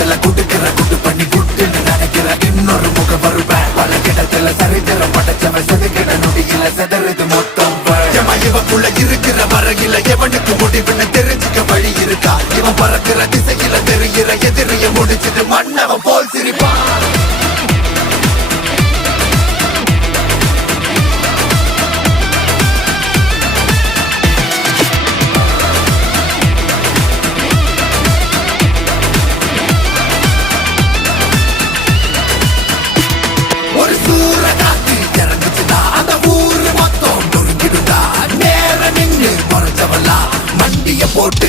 இடத்துல குடுக்கிற குட்டு பண்ணி குட்டுன்னு நினைக்கிற இன்னொரு முகம் வருவேன் பல கிடத்துல சரித்திரம் படைச்சவன் செதுக்கிட நொடியில செதறது மொத்தம் இவக்குள்ள இருக்கிற வரையில எவனுக்கு முடிவுன்னு தெரிஞ்சுக்க வழி இருக்கா இவன் பறக்கிற திசையில தெரிகிற எதிரிய முடிச்சிட்டு மன்னவன் போல் சிரிப்பான் போட்டு